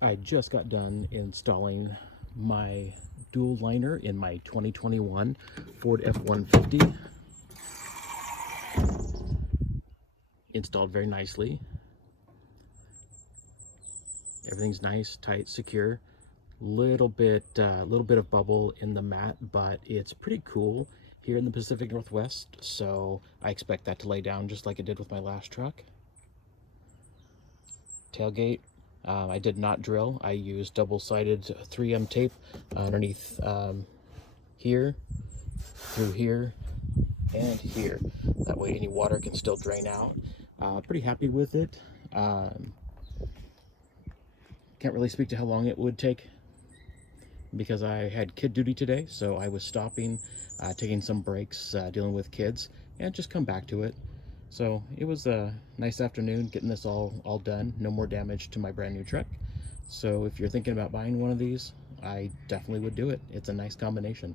I just got done installing my DualLiner in my 2021 Ford F150. Installed very nicely. Everything's nice, tight, secure. Little bit of bubble in the mat, but it's pretty cool here in the Pacific Northwest, so I expect that to lay down just like it did with my last truck. Tailgate, I did not drill. I used double-sided 3M tape underneath here, through here, and here. That way any water can still drain out. Pretty happy with it. Can't really speak to how long it would take because I had kid duty today, so I was stopping, taking some breaks, dealing with kids, and just come back to it. So it was a nice afternoon getting this all done. No more damage to my brand new truck. So if you're thinking about buying one of these, I definitely would do it. It's a nice combination.